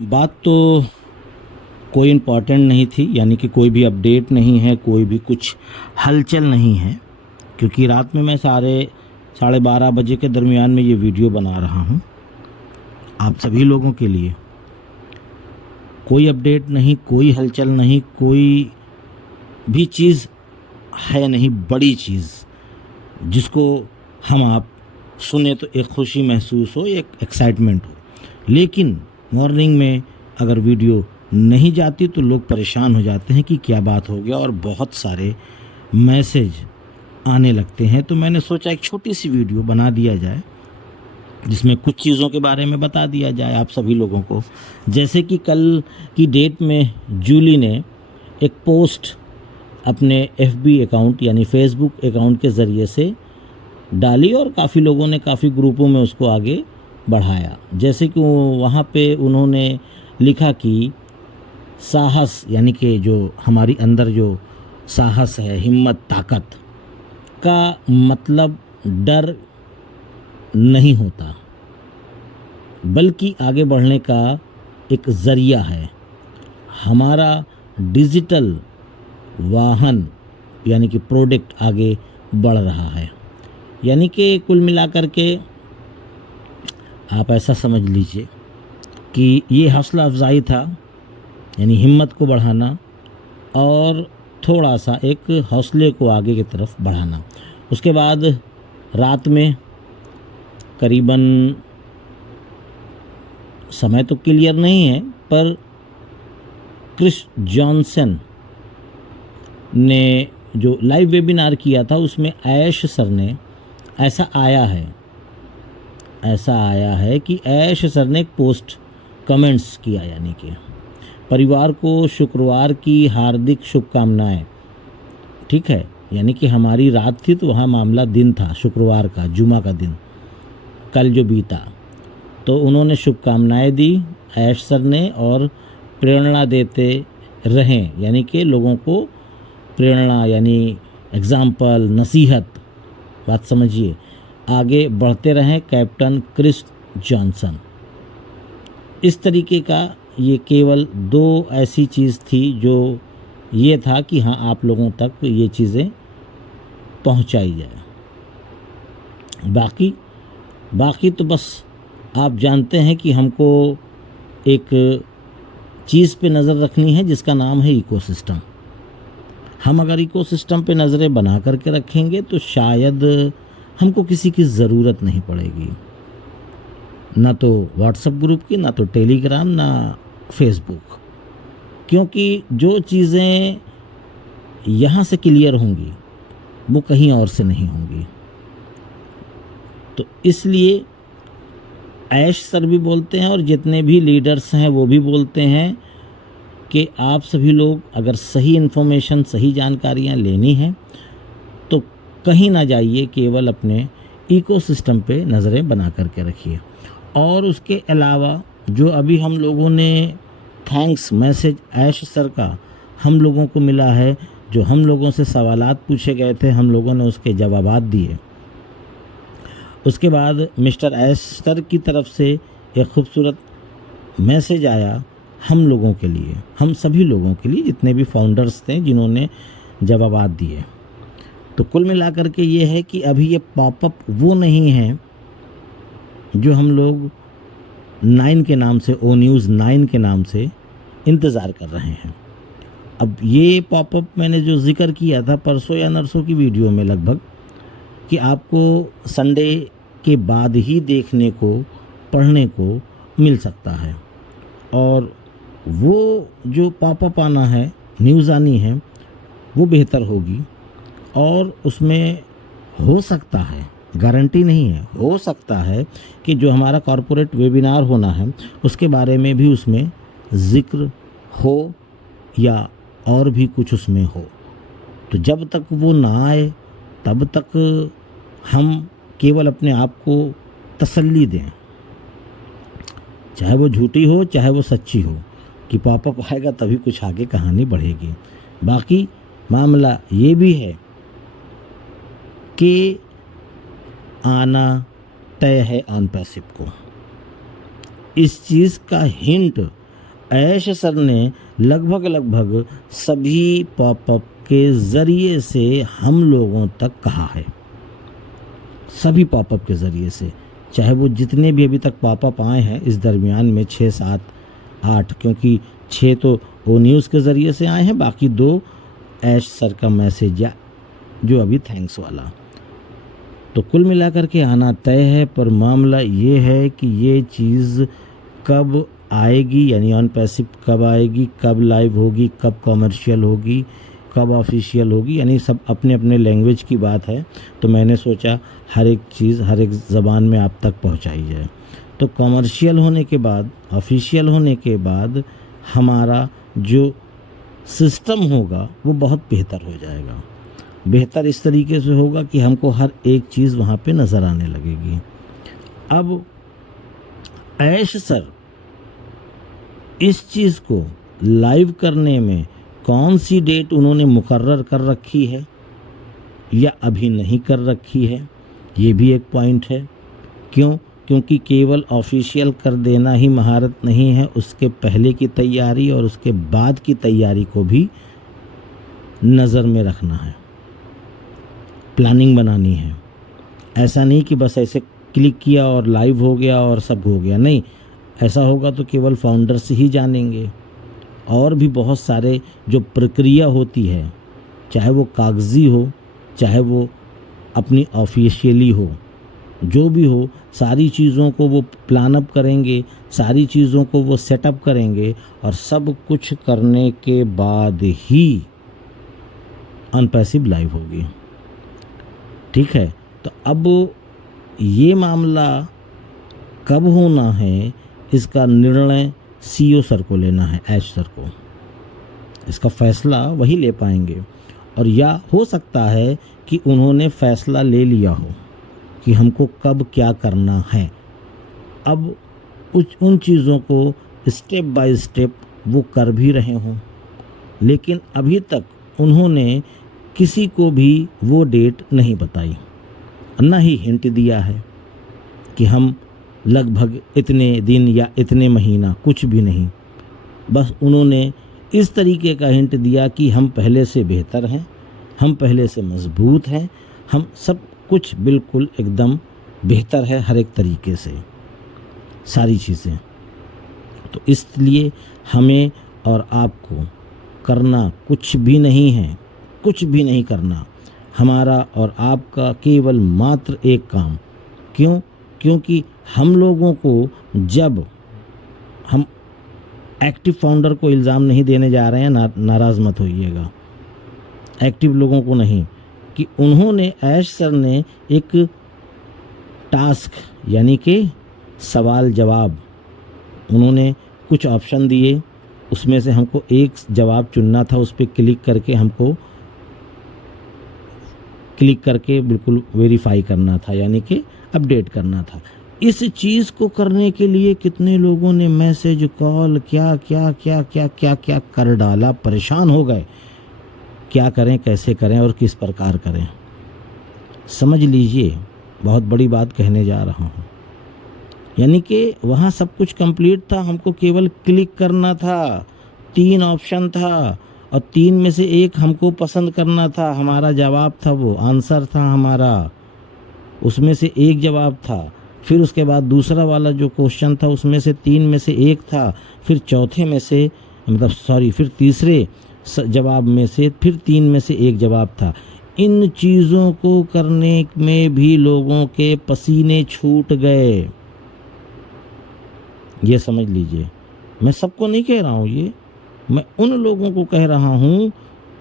बात तो कोई इम्पॉर्टेंट नहीं थी, यानी कि कोई भी अपडेट नहीं है, कोई भी कुछ हलचल नहीं है, क्योंकि रात में मैं साढ़े 12 बजे के दरमियान में ये वीडियो बना रहा हूँ आप सभी लोगों के लिए। कोई अपडेट नहीं, कोई हलचल नहीं, कोई भी चीज़ है नहीं बड़ी चीज़ जिसको हम आप सुने तो एक खुशी महसूस हो, एक एक्साइटमेंट हो। लेकिन मॉर्निंग में अगर वीडियो नहीं जाती तो लोग परेशान हो जाते हैं कि क्या बात हो गया, और बहुत सारे मैसेज आने लगते हैं। तो मैंने सोचा एक छोटी सी वीडियो बना दिया जाए जिसमें कुछ चीज़ों के बारे में बता दिया जाए आप सभी लोगों को। जैसे कि कल की डेट में जूली ने एक पोस्ट अपने FB अकाउंट यानी फेसबुक अकाउंट के ज़रिए से डाली और काफ़ी लोगों ने काफ़ी ग्रुपों में उसको आगे बढ़ाया। जैसे कि वहाँ पे उन्होंने लिखा कि साहस, यानी कि जो हमारी अंदर जो साहस है, हिम्मत, ताकत का मतलब डर नहीं होता, बल्कि आगे बढ़ने का एक ज़रिया है। हमारा डिजिटल वाहन यानी कि प्रोडक्ट आगे बढ़ रहा है। यानी कि कुल मिलाकर के आप ऐसा समझ लीजिए कि ये हौसला अफजाई था, यानी हिम्मत को बढ़ाना और थोड़ा सा एक हौसले को आगे की तरफ बढ़ाना। उसके बाद रात में करीबन, समय तो क्लियर नहीं है, पर क्रिस जॉनसन ने जो लाइव वेबिनार किया था उसमें ऐश सर ने ऐसा आया है कि ऐश सर ने एक पोस्ट कमेंट्स किया, यानी कि परिवार को शुक्रवार की हार्दिक शुभकामनाएं। ठीक है, यानी कि हमारी रात थी तो वहाँ मामला दिन था, शुक्रवार का, जुमा का दिन कल जो बीता। तो उन्होंने शुभकामनाएं दी ऐश सर ने, और प्रेरणा देते रहें, यानी कि लोगों को प्रेरणा यानी एग्जाम्पल, नसीहत, बात समझिए, आगे बढ़ते रहें कैप्टन क्रिस जॉनसन। इस तरीके का ये केवल 2 ऐसी चीज़ थी जो ये था कि हाँ आप लोगों तक ये चीज़ें पहुंचाई जाए। बाकी तो बस आप जानते हैं कि हमको एक चीज़ पे नज़र रखनी है जिसका नाम है इकोसिस्टम। हम अगर इकोसिस्टम पे नज़रें बना करके रखेंगे तो शायद हमको किसी की ज़रूरत नहीं पड़ेगी, ना तो व्हाट्सएप ग्रुप की, ना तो टेलीग्राम, ना फेसबुक, क्योंकि जो चीज़ें यहाँ से क्लियर होंगी वो कहीं और से नहीं होंगी। तो इसलिए ऐश सर भी बोलते हैं और जितने भी लीडर्स हैं वो भी बोलते हैं कि आप सभी लोग अगर सही इन्फॉर्मेशन, सही जानकारियाँ लेनी हैं तो कहीं ना जाइए, केवल अपने इकोसिस्टम पे नज़रें बना करके रखिए। और उसके अलावा जो अभी हम लोगों ने थैंक्स मैसेज ऐश सर का हम लोगों को मिला है, जो हम लोगों से सवालात पूछे गए थे हम लोगों ने उसके जवाबात दिए। उसके बाद मिस्टर ऐश सर की तरफ से एक खूबसूरत मैसेज आया हम लोगों के लिए, हम सभी लोगों के लिए, जितने भी फाउंडर्स थे जिन्होंने जवाबात दिए। तो कुल मिलाकर के ये है कि अभी ये पॉपअप वो नहीं है जो हम लोग 9 के नाम से, ओ न्यूज़ 9 के नाम से इंतज़ार कर रहे हैं। अब ये पॉपअप मैंने जो जिक्र किया था परसों या नरसों की वीडियो में लगभग, कि आपको संडे के बाद ही देखने को, पढ़ने को मिल सकता है, और वो जो पॉपअप आना है, न्यूज़ आनी है, वो बेहतर होगी। और उसमें हो सकता है, गारंटी नहीं है, हो सकता है कि जो हमारा कॉरपोरेट वेबिनार होना है उसके बारे में भी उसमें ज़िक्र हो या और भी कुछ उसमें हो। तो जब तक वो ना आए तब तक हम केवल अपने आप को तसल्ली दें, चाहे वो झूठी हो चाहे वो सच्ची हो, कि पॉपअप आएगा तभी कुछ आगे कहानी बढ़ेगी। बाकी मामला ये भी है कि आना तय है ऑन पैसिव को। इस चीज़ का हिंट ऐश सर ने लगभग सभी पॉपअप के ज़रिए से हम लोगों तक कहा है, सभी पॉपअप के ज़रिए से, चाहे वो जितने भी अभी तक पॉपअप आए हैं इस दरमियान में 6, 7, 8, क्योंकि 6 तो ओ न्यूज़ के ज़रिए से आए हैं, बाकी 2 ऐश सर का मैसेज या जो अभी थैंक्स वाला। तो कुल मिलाकर के आना तय है, पर मामला ये है कि ये चीज़ कब आएगी, यानी ऑन पैसिव कब आएगी, कब लाइव होगी, कब कॉमर्शियल होगी, कब ऑफिशियल होगी, यानी सब अपने अपने लैंग्वेज की बात है। तो मैंने सोचा हर एक चीज़ हर एक ज़बान में आप तक पहुंचाई जाए। तो कॉमर्शियल होने के बाद, ऑफिशियल होने के बाद हमारा जो सिस्टम होगा वो बहुत बेहतर हो जाएगा। बेहतर इस तरीके से होगा कि हमको हर एक चीज़ वहाँ पे नज़र आने लगेगी। अब ऐश सर इस चीज़ को लाइव करने में कौन सी डेट उन्होंने मुकर्रर कर रखी है या अभी नहीं कर रखी है, ये भी एक पॉइंट है। क्यों? क्योंकि केवल ऑफिशियल कर देना ही महारत नहीं है, उसके पहले की तैयारी और उसके बाद की तैयारी को भी नज़र में रखना है, प्लानिंग बनानी है। ऐसा नहीं कि बस ऐसे क्लिक किया और लाइव हो गया और सब हो गया, नहीं। ऐसा होगा तो केवल फाउंडर्स ही जानेंगे। और भी बहुत सारे जो प्रक्रिया होती है, चाहे वो कागज़ी हो, चाहे वो अपनी ऑफिशियली हो, जो भी हो, सारी चीज़ों को वो प्लान अप करेंगे, सारी चीज़ों को वो सेटअप करेंगे और सब कुछ करने के बाद ही अनपैसिव लाइव होगी। ठीक है, तो अब ये मामला कब होना है, इसका निर्णय सीईओ सर को लेना है, ऐश सर को। इसका फैसला वही ले पाएंगे। और या हो सकता है कि उन्होंने फैसला ले लिया हो कि हमको कब क्या करना है। अब उन चीज़ों को स्टेप बाय स्टेप वो कर भी रहे हों, लेकिन अभी तक उन्होंने किसी को भी वो डेट नहीं बताई, ना ही हिंट दिया है कि हम लगभग इतने दिन या इतने महीना, कुछ भी नहीं। बस उन्होंने इस तरीके का हिंट दिया कि हम पहले से बेहतर हैं, हम पहले से मजबूत हैं, हम सब कुछ बिल्कुल एकदम बेहतर है हर एक तरीके से, सारी चीज़ें। तो इसलिए हमें और आपको करना कुछ भी नहीं है, कुछ भी नहीं करना। हमारा और आपका केवल मात्र एक काम। क्यों? क्योंकि हम लोगों को, जब हम एक्टिव फाउंडर को इल्ज़ाम नहीं देने जा रहे हैं, नाराज़ मत होइएगा, एक्टिव लोगों को नहीं, कि उन्होंने, ऐश सर ने एक टास्क यानी कि सवाल जवाब, उन्होंने कुछ ऑप्शन दिए, उसमें से हमको एक जवाब चुनना था, उस पर क्लिक करके हमको बिल्कुल वेरीफाई करना था, यानी कि अपडेट करना था। इस चीज़ को करने के लिए कितने लोगों ने मैसेज, कॉल, क्या क्या क्या क्या क्या क्या कर डाला, परेशान हो गए। क्या करें, कैसे करें और किस प्रकार करें। समझ लीजिए, बहुत बड़ी बात कहने जा रहा हूँ। यानी कि वहाँ सब कुछ कंप्लीट था, हमको केवल क्लिक करना था, 3 ऑप्शन था और 3 में से एक हमको पसंद करना था। हमारा जवाब था, वो आंसर था हमारा, उसमें से एक जवाब था। फिर उसके बाद दूसरा वाला जो क्वेश्चन था, उसमें से 3 में से एक था। फिर चौथे में से, फिर तीसरे जवाब में से फिर 3 में से एक जवाब था। इन चीज़ों को करने में भी लोगों के पसीने छूट गए। ये समझ लीजिए, मैं सबको नहीं कह रहा हूँ, ये मैं उन लोगों को कह रहा हूँ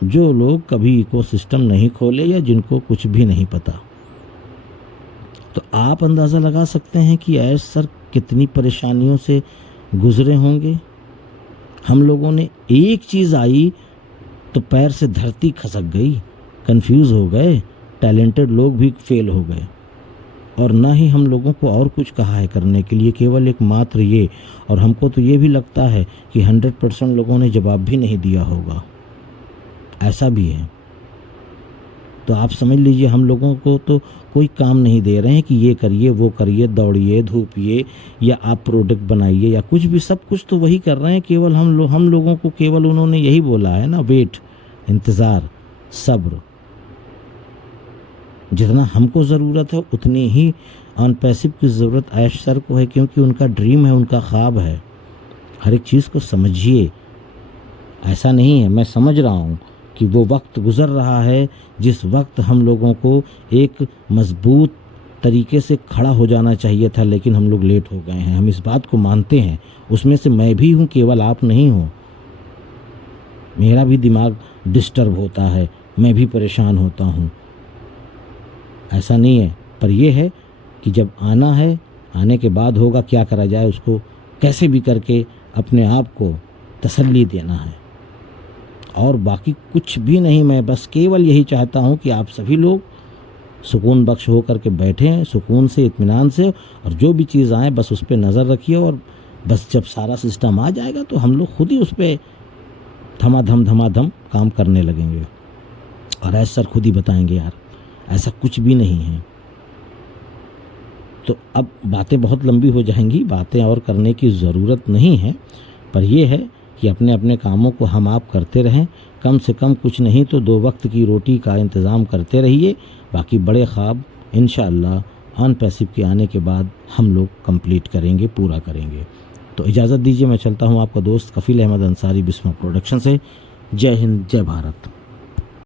जो लोग कभी इकोसिस्टम नहीं खोले या जिनको कुछ भी नहीं पता। तो आप अंदाज़ा लगा सकते हैं कि ऐश सर कितनी परेशानियों से गुजरे होंगे। हम लोगों ने एक चीज़ आई तो पैर से धरती खसक गई, कंफ्यूज हो गए, टैलेंटेड लोग भी फेल हो गए। और ना ही हम लोगों को और कुछ कहा है करने के लिए, केवल एक मात्र ये। और हमको तो ये भी लगता है कि 100% लोगों ने जवाब भी नहीं दिया होगा, ऐसा भी है। तो आप समझ लीजिए हम लोगों को तो कोई काम नहीं दे रहे हैं कि ये करिए वो करिए, दौड़िए धूपिए या आप प्रोडक्ट बनाइए या कुछ भी, सब कुछ तो वही कर रहे हैं। केवल हम लोगों को केवल उन्होंने यही बोला है ना, वेट, इंतज़ार, सब्र। जितना हमको ज़रूरत है उतनी ही ऑन पैसिव की ज़रूरत ऐश सर को है, क्योंकि उनका ड्रीम है, उनका ख्वाब है। हर एक चीज़ को समझिए, ऐसा नहीं है, मैं समझ रहा हूँ कि वो वक्त गुज़र रहा है जिस वक्त हम लोगों को एक मजबूत तरीके से खड़ा हो जाना चाहिए था, लेकिन हम लोग लेट हो गए हैं। हम इस बात को मानते हैं, उसमें से मैं भी हूँ, केवल आप नहीं हो। मेरा भी दिमाग डिस्टर्ब होता है, मैं भी परेशान होता हूँ, ऐसा नहीं है। पर यह है कि जब आना है, आने के बाद होगा, क्या करा जाए, उसको कैसे भी करके अपने आप को तसल्ली देना है, और बाकी कुछ भी नहीं। मैं बस केवल यही चाहता हूँ कि आप सभी लोग सुकून बख्श हो करके बैठें, सुकून से, इत्मीनान से, और जो भी चीज़ आए बस उस पर नज़र रखिए, और बस जब सारा सिस्टम आ जाएगा तो हम लोग खुद ही उस पर धमाधम काम करने लगेंगे। और ऐसा सर खुद ही बताएंगे यार ऐसा कुछ भी नहीं है। तो अब बातें बहुत लंबी हो जाएंगी, बातें और करने की ज़रूरत नहीं है, पर यह है कि अपने अपने कामों को हम आप करते रहें। कम से कम कुछ नहीं तो 2 वक्त की रोटी का इंतज़ाम करते रहिए। बाकी बड़े ख्वाब इंशाअल्लाह ऑन पैसिव के आने के बाद हम लोग कंप्लीट करेंगे, पूरा करेंगे। तो इजाज़त दीजिए, मैं चलता हूँ। आपका दोस्त कफ़ील अहमद अंसारी, बिस्मा प्रोडक्शन से। जय हिंद, जय भारत।